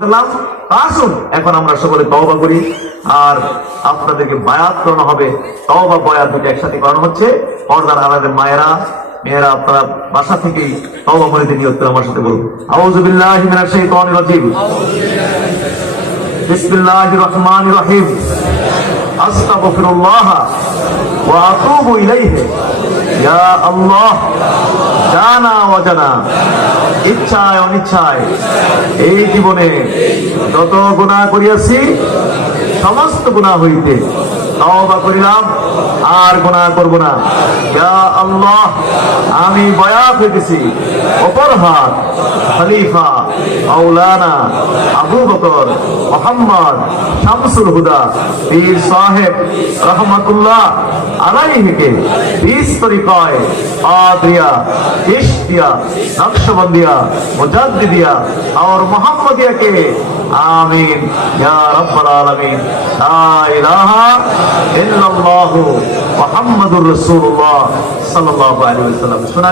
আসুন এখন আমরা সকলে তওবা করি, আর আপনাদেরকে বায়াত করানো হবে। তওবা বয়াত দুটো একসাথে করানো হচ্ছে। পর্দার আড়ালের মেয়েরা আপনারা বাসা থেকেই তওবা বলতে নিয়ত করে আমার সাথে বলুন। আউযু বিল্লাহি মিনাশ শাইতানির রাজিম। বিসমিল্লাহির রহমানির রহিম। আস্তাগফিরুল্লাহ ওয়া আতুবু ইলাইহি। ইয়া আল্লাহ, জানা অজানা, ইচ্ছায় অনিচ্ছায় এই জীবনে যত গুনাহ করিয়াছি সমস্ত গুনাহ হইতে তওবা করিলাম, আর গুনাহ করব না। ইয়া আল্লাহ, আমি বয়াত হইতেছি অপর হাত খলিফা মাওলানা আবু বকর মুহাম্মদ শামসুল হুদা পীর সাহেব রহমাতুল্লাহ আলাইহিকে 20 তরিকায় কাদরিয়া, চিশতিয়া, নকশবন্দিয়া, মুজাদ্দিদিয়া और मुहम्मदिया के आमीन या रब्बल आलमीन। ला इलाहा इल्लल्लाहु मुहम्मदुर रसूलुल्लाह सल्लल्लाहु अलैहि वसल्लम। सुना